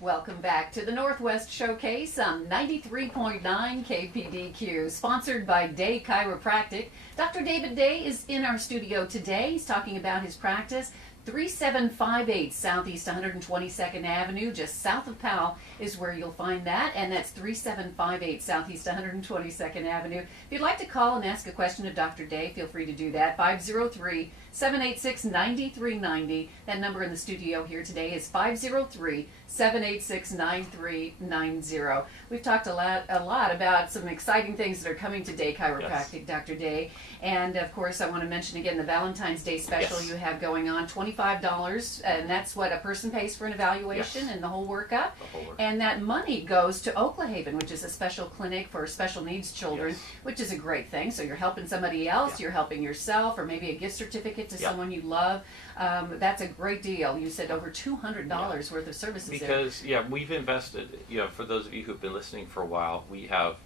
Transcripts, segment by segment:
Welcome back to the Northwest Showcase on 93.9 KPDQ, sponsored by Day Chiropractic. Dr. David Day is in our studio today. He's talking about his practice. 3758 Southeast 122nd Avenue, just south of Powell, is where you'll find that, and that's 3758 Southeast 122nd Avenue. If you'd like to call and ask a question of Dr. Day, feel free to do that. 503-786-9390. That number in the studio here today is 503-786-9390. We've talked a lot about some exciting things that are coming to Day Chiropractic, yes. Dr. Day. And of course, I want to mention again the Valentine's Day special yes. you have going on, $25, and that's what a person pays for an evaluation yes. and the whole workup. And that money goes to Oklahaven, which is a special clinic for special needs children, yes. which is a great thing. So you're helping somebody else, yeah. you're helping yourself, or maybe a gift certificate to yeah. someone you love. That's a great deal. You said over $200 yeah. worth of services. Because yeah, we've invested. For those of you who've been listening for a while, we have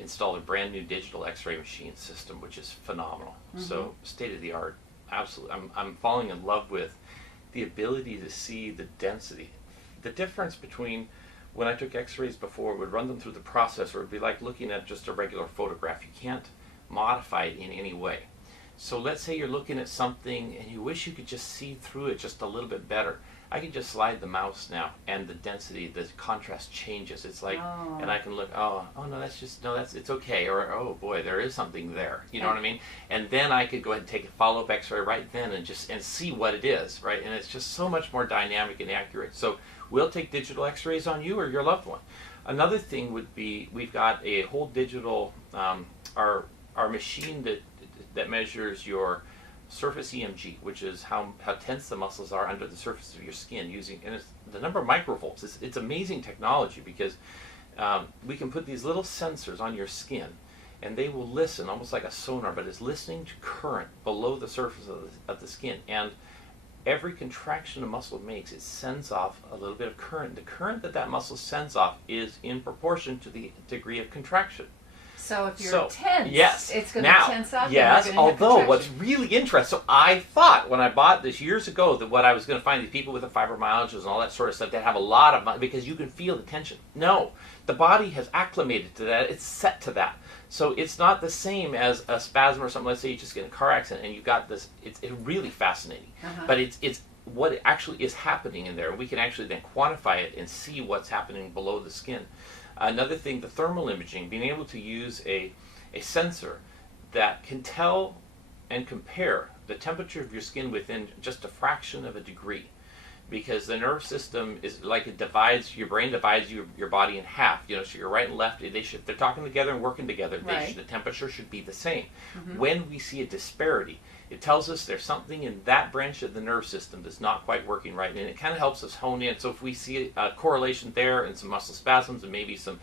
installed a brand new digital X-ray machine system, which is phenomenal. Mm-hmm. So state of the art. Absolutely, I'm falling in love with the ability to see the density, the difference between when I took X-rays before, would run them through the processor. It would be like looking at just a regular photograph. You can't modify it in any way. So let's say you're looking at something and you wish you could just see through it just a little bit better. I can just slide the mouse now, and the density, the contrast changes. It's like, and I can look, no, it's okay, or oh boy, there is something there. You know what I mean? And then I could go ahead and take a follow-up X-ray right then and see what it is, right? And it's just so much more dynamic and accurate. So we'll take digital X-rays on you or your loved one. Another thing would be we've got a whole digital, our machine that measures your surface EMG, which is how tense the muscles are under the surface of your skin, and it's the number of microvolts. It's amazing technology because we can put these little sensors on your skin, and they will listen almost like a sonar, but it's listening to current below the surface of the skin. And every contraction a muscle makes, it sends off a little bit of current. The current that muscle sends off is in proportion to the degree of contraction. So if you're tense, yes. it's going to tense up. Yes, although what's really interesting, so I thought when I bought this years ago that what I was going to find, these people with the fibromyalgia and all that sort of stuff, that have a lot of money, because you can feel the tension. No, the body has acclimated to that. It's set to that. So it's not the same as a spasm or something. Let's say you just get in a car accident and you got this. It's really fascinating. But it's what actually is happening in there. We can actually then quantify it and see what's happening below the skin. Another thing, the thermal imaging, being able to use a sensor that can tell and compare the temperature of your skin within just a fraction of a degree. Because the nerve system is like your brain divides your body in half. So your right and left, they're talking together and working together. Right. The temperature should be the same. Mm-hmm. When we see a disparity, it tells us there's something in that branch of the nerve system that's not quite working right, and it kind of helps us hone in. So if we see a correlation there and some muscle spasms and maybe some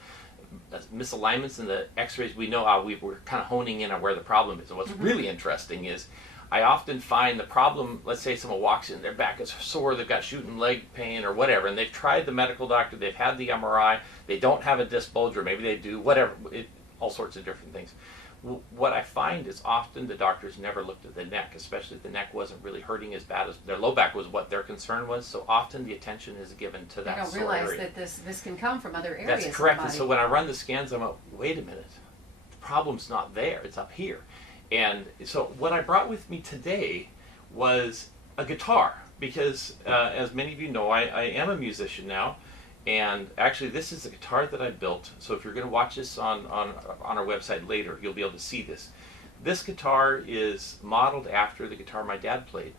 misalignments in the X-rays, we know we're kind of honing in on where the problem is. And what's really interesting is I often find the problem, let's say someone walks in, their back is sore, they've got shooting leg pain or whatever, and they've tried the medical doctor, they've had the MRI, they don't have a disc bulge, or maybe they do, whatever, all sorts of different things. What I find is often the doctors never looked at the neck, especially if the neck wasn't really hurting as bad as their low back was what their concern was. So often the attention is given to that sore area. They don't realize that this can come from other areas. That's correct. And so when I run the scans, I'm like, wait a minute, the problem's not there, it's up here. And so what I brought with me today was a guitar, because as many of you know, I am a musician now. And actually, this is a guitar that I built. So if you're going to watch this on our website later, you'll be able to see this. This guitar is modeled after the guitar my dad played.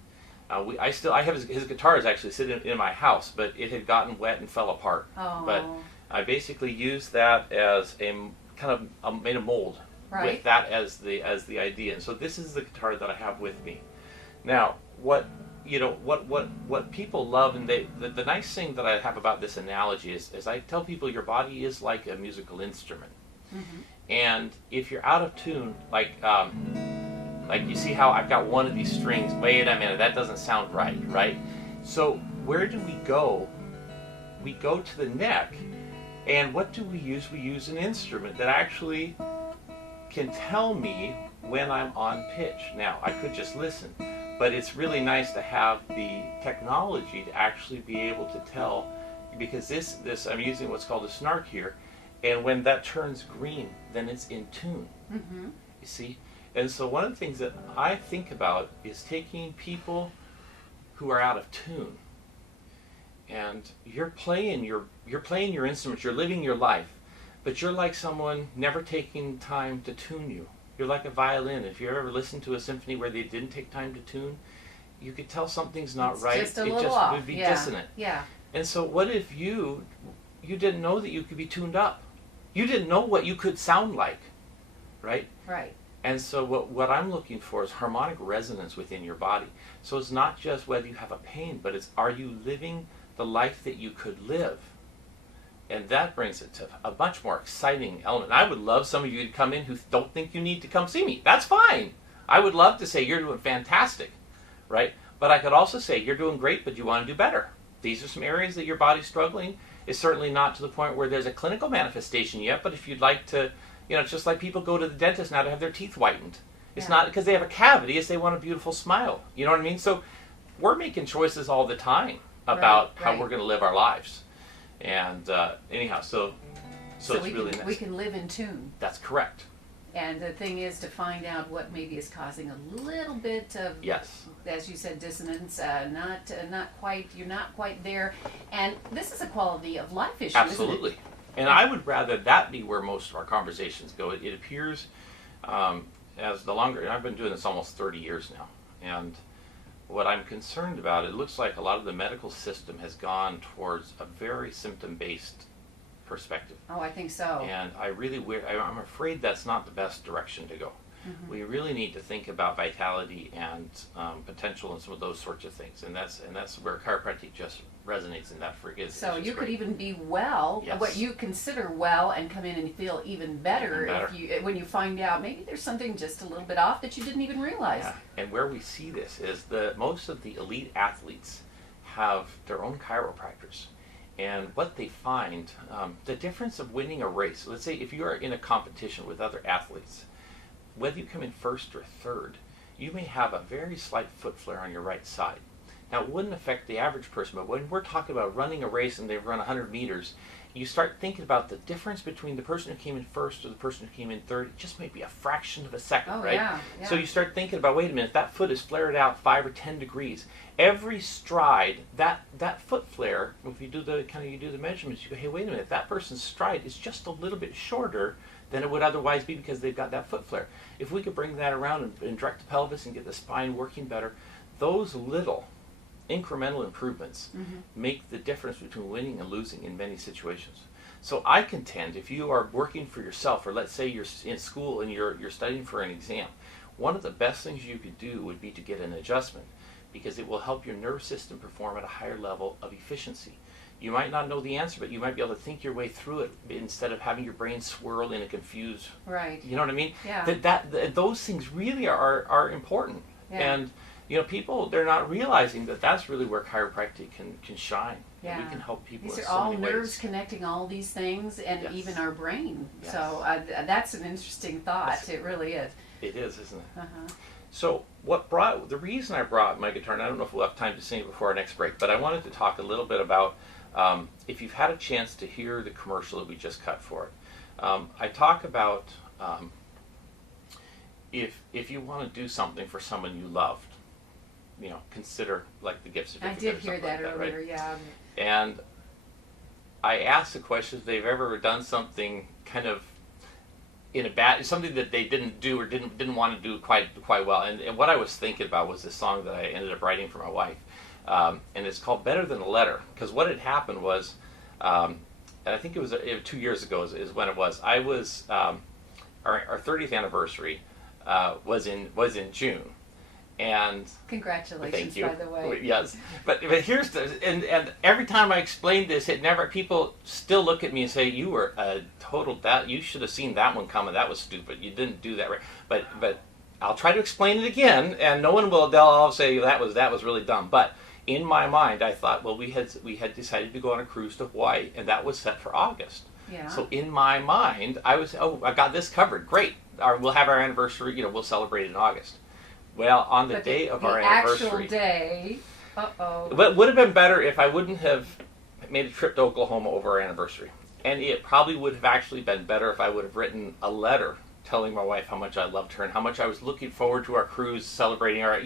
I have his guitar is actually sitting in my house, but it had gotten wet and fell apart. Oh. But I basically used that as a kind of made a mold with that as the idea. And so this is the guitar that I have with me. Now, what people love, and the nice thing that I have about this analogy is I tell people your body is like a musical instrument. Mm-hmm. And if you're out of tune, like you see how I've got one of these strings, wait a minute, that doesn't sound right? So where do we go? We go to the neck, and what do we use? We use an instrument that actually can tell me when I'm on pitch. Now, I could just listen, but it's really nice to have the technology to actually be able to tell because this I'm using what's called a snark here, and when that turns green, then it's in tune. Mm-hmm. You see, and so one of the things that I think about is taking people who are out of tune, and you're playing your instruments, you're living your life, but you're like someone never taking time to tune you. You're like a violin. If you ever listened to a symphony where they didn't take time to tune, you could tell something's not It's right. just a it little just off. would be Yeah. dissonant. Yeah. And so what if you didn't know that you could be tuned up? You didn't know what you could sound like, right? Right. And so what I'm looking for is harmonic resonance within your body. So it's not just whether you have a pain, but it's, are you living the life that you could live? And that brings it to a much more exciting element. I would love some of you to come in who don't think you need to come see me. That's fine. I would love to say you're doing fantastic, right? But I could also say you're doing great, but you want to do better. These are some areas that your body's struggling. It's certainly not to the point where there's a clinical manifestation yet, but if you'd like to, it's just like people go to the dentist now to have their teeth whitened. It's not because they have a cavity, it's they want a beautiful smile. You know what I mean? So we're making choices all the time about how we're going to live our lives. And anyhow, so it's we really can, nice. we can live in tune. That's correct. And the thing is to find out what maybe is causing a little bit of, Yes. as you said, dissonance. Not quite. You're not quite there. And this is a quality of life issue. Absolutely. Isn't it? And I would rather that be where most of our conversations go. It appears as the longer, and I've been doing this almost 30 years now, and what I'm concerned about, it looks like a lot of the medical system has gone towards a very symptom-based perspective. Oh, I think so. And I'm afraid that's not the best direction to go. Mm-hmm. We really need to think about vitality and potential and some of those sorts of things, and that's where chiropractic just resonates in that. So you could even be well, Yes. what you consider well, and come in and feel even better, when you find out maybe there's something just a little bit off that you didn't even realize. Yeah. And where we see this is most of the elite athletes have their own chiropractors. And what they find, the difference of winning a race, let's say if you are in a competition with other athletes, whether you come in first or third, you may have a very slight foot flare on your right side. Now, it wouldn't affect the average person, but when we're talking about running a race and they've run 100 meters, you start thinking about the difference between the person who came in first or the person who came in third. It just may be a fraction of a second, right? Yeah. So you start thinking about, wait a minute, that foot is flared out 5 or 10 degrees. Every stride, that foot flare, if you do the measurements, you go, hey, wait a minute, that person's stride is just a little bit shorter than it would otherwise be because they've got that foot flare. If we could bring that around and direct the pelvis and get the spine working better, those little incremental improvements make the difference between winning and losing in many situations. So I contend if you are working for yourself, or let's say you're in school and you're studying for an exam, one of the best things you could do would be to get an adjustment, because it will help your nervous system perform at a higher level of efficiency. You might not know the answer, but you might be able to think your way through it instead of having your brain swirl in a confused. Right. You know what I mean? Yeah. Those things really are important. Yeah. And people, they're not realizing that that's really where chiropractic can shine. Yeah. And we can help people These in are so all many nerves ways. connecting all these things, and Yes. even our brain. Yes. So that's an interesting thought. Yes. It really is. It is, isn't it? Uh-huh. So the reason I brought my guitar, and I don't know if we'll have time to sing it before our next break, but I wanted to talk a little bit about if you've had a chance to hear the commercial that we just cut for it. I talk about if you want to do something for someone you loved, consider like the gift I certificate. did or hear something that like earlier. right? Yeah. And I asked the question if they've ever done something kind of something that they didn't do or didn't want to do quite well. And what I was thinking about was this song that I ended up writing for my wife, and it's called "Better Than a Letter." Because what had happened was, and I think it was 2 years ago is when it was. I was our 30th anniversary was in June. And Congratulations, thank you. by the way. Yes, but here's and every time I explain this, people still look at me and say, "You were a total that. You should have seen that one coming. That was stupid. You didn't do that right." But I'll try to explain it again, and no one will. They'll all say that was really dumb. But in my mind, I thought, well, we had decided to go on a cruise to Hawaii, and that was set for August. Yeah. So in my mind, I got this covered. Great. We'll have our anniversary. We'll celebrate in August. Well, on the day of our anniversary, actual day. Uh-oh. It would have been better if I wouldn't have made a trip to Oklahoma over our anniversary. And it probably would have actually been better if I would have written a letter telling my wife how much I loved her and how much I was looking forward to our cruise, celebrating our,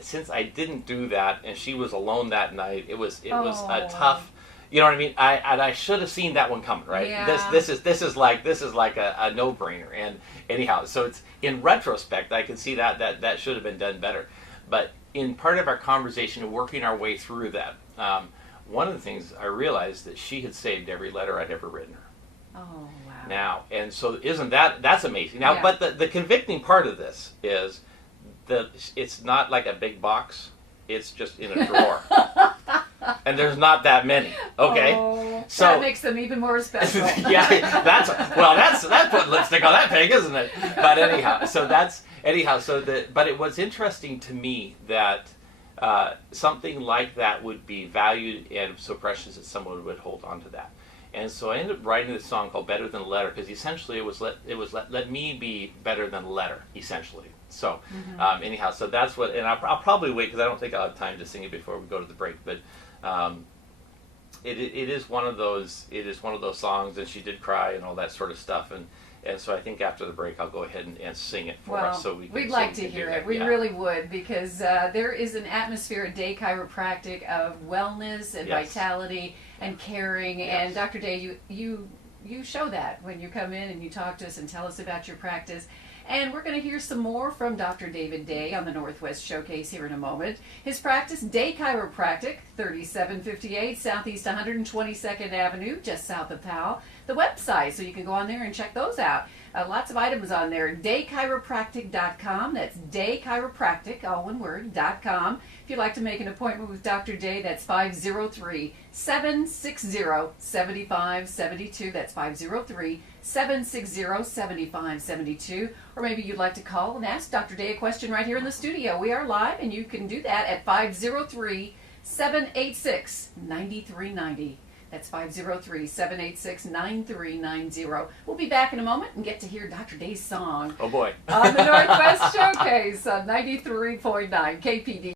since I didn't do that and she was alone that night, it was a tough, you know what I mean? I should have seen that one coming, right? Yeah. This is like a no-brainer. And anyhow, so it's in retrospect, I can see that should have been done better. But in part of our conversation and working our way through that, one of the things I realized that she had saved every letter I'd ever written her. Oh, wow. Now, and so isn't that's amazing. Now, Yeah. but the convicting part of this is that it's not like a big box. It's just in a drawer. And there's not that many. Okay. Oh, so that makes them even more special. yeah, that's putting lipstick on that pig, isn't it? But but it was interesting to me that something like that would be valued and so precious that someone would hold on to that. And so I ended up writing this song called "Better Than a Letter" because essentially it was let me be better than a letter, essentially. So anyhow, so that's what, and I'll probably wait because I don't think I'll have time to sing it before we go to the break. But it is one of those songs, and she did cry and all that sort of stuff, and so I think after the break I'll go ahead and sing it for us. So we'd like to hear it. We really would, because there is an atmosphere at Day Chiropractic of wellness and vitality and caring. And Dr. Day, you show that when you come in and you talk to us and tell us about your practice. And we're going to hear some more from Dr. David Day on the Northwest Showcase here in a moment. His practice, Day Chiropractic, 3758 Southeast 122nd Avenue, just south of Powell. The website, so you can go on there and check those out. Lots of items on there. DayChiropractic.com. That's DayChiropractic, all one word, .com. If you'd like to make an appointment with Dr. Day, that's 503-760-7572. That's 503-760-7572. Or maybe you'd like to call and ask Dr. Day a question right here in the studio. We are live, and you can do that at 503-786-9390. That's 503-786-9390. We'll be back in a moment and get to hear Dr. Day's song. Oh boy. On the Northwest Showcase on 93.9 KPD.